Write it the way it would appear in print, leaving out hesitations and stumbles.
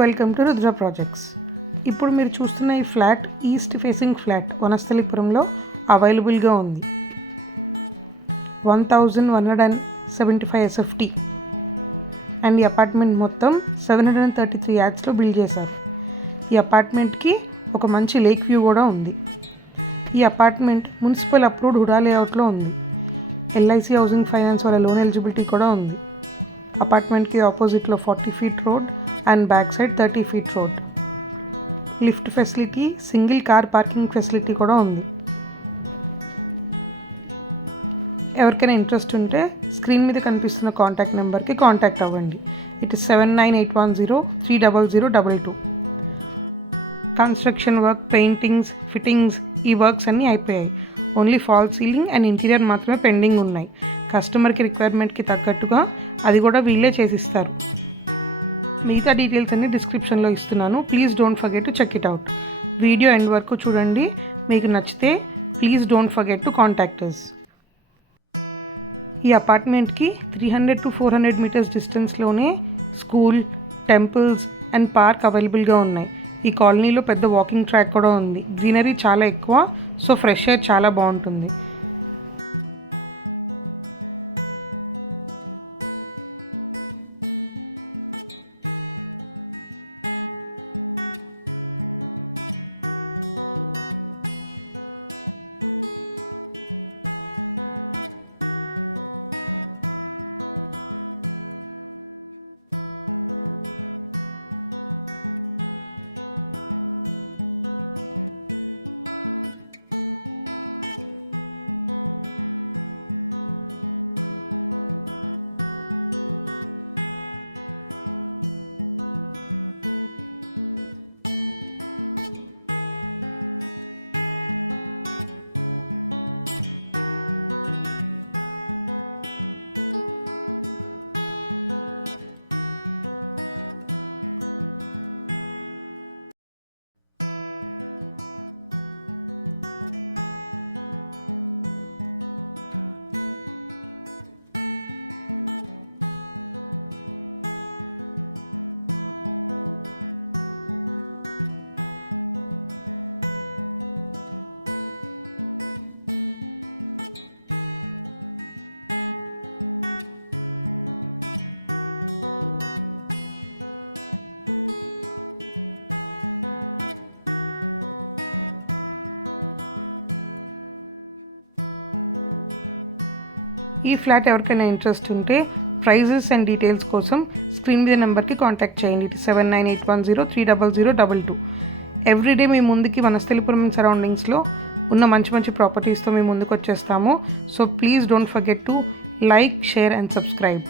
Welcome to Rudra ప్రాజెక్ట్స్. ఇప్పుడు మీరు చూస్తున్న ఈ ఫ్లాట్ ఈస్ట్ ఫేసింగ్ ఫ్లాట్ వనస్థలిపురంలో అవైలబుల్గా ఉంది. 1175 SFT అండ్ ఈ అపార్ట్మెంట్ మొత్తం 733 యార్డ్స్లో బిల్డ్ చేశారు. ఈ అపార్ట్మెంట్కి ఒక మంచి లేక్ వ్యూ కూడా ఉంది. ఈ అపార్ట్మెంట్ మున్సిపల్ అప్రూవ్డ్ హుడా లేఅవుట్లో ఉంది. LIC హౌసింగ్ ఫైనాన్స్ వాళ్ళ లోన్ ఎలిజిబిలిటీ కూడా ఉంది. అపార్ట్మెంట్కి ఆపోజిట్లో 40 feet road and back side 30 feet road. Lift facility, single car parking facility కూడా ఉంది. ఎవరికైనా ఇంట్రెస్ట్ ఉంటే స్క్రీన్ మీద కనిపిస్తున్న కాంటాక్ట్ నెంబర్కి కాంటాక్ట్ అవ్వండి. It is 7981030022. Construction work, paintings, fittings ఈ వర్క్స్ అన్నీ అయిపోయాయి. Only fall ceiling and interior మాత్రమే పెండింగ్ ఉన్నాయి. కస్టమర్కి రిక్వైర్మెంట్కి తగ్గట్టుగా అది కూడా వీళ్ళే చేసిస్తారు. మిగతా డీటెయిల్స్ అన్ని డిస్క్రిప్షన్లో ఇస్తున్నాను. Please don't forget to check it out. Video end వరకు చూడండి. మీకు నచ్చితే please don't forget to contact us. ఈ అపార్ట్మెంట్కి 300 to 400 meters డిస్టెన్స్లోనే స్కూల్, టెంపుల్స్ అండ్ పార్క్ అవైలబుల్గా ఉన్నాయి. ఈ కాలనీలో పెద్ద వాకింగ్ ట్రాక్ కూడా ఉంది. గ్రీనరీ చాలా ఎక్కువ, సో ఫ్రెష్ ఎయిర్ చాలా బాగుంటుంది. ఈ ఫ్లాట్ ఎవరికైనా ఇంట్రెస్ట్ ఉంటే ప్రైజెస్ అండ్ డీటెయిల్స్ కోసం స్క్రీన్ మీద నెంబర్కి కాంటాక్ట్ చేయండి. 7981030022. ఎవ్రీడే మీ ముందుకి వనస్థలిపురం సరౌండింగ్స్లో ఉన్న మంచి మంచి ప్రాపర్టీస్తో మేము ముందుకు వచ్చేస్తాము. So please don't forget to like, share and subscribe.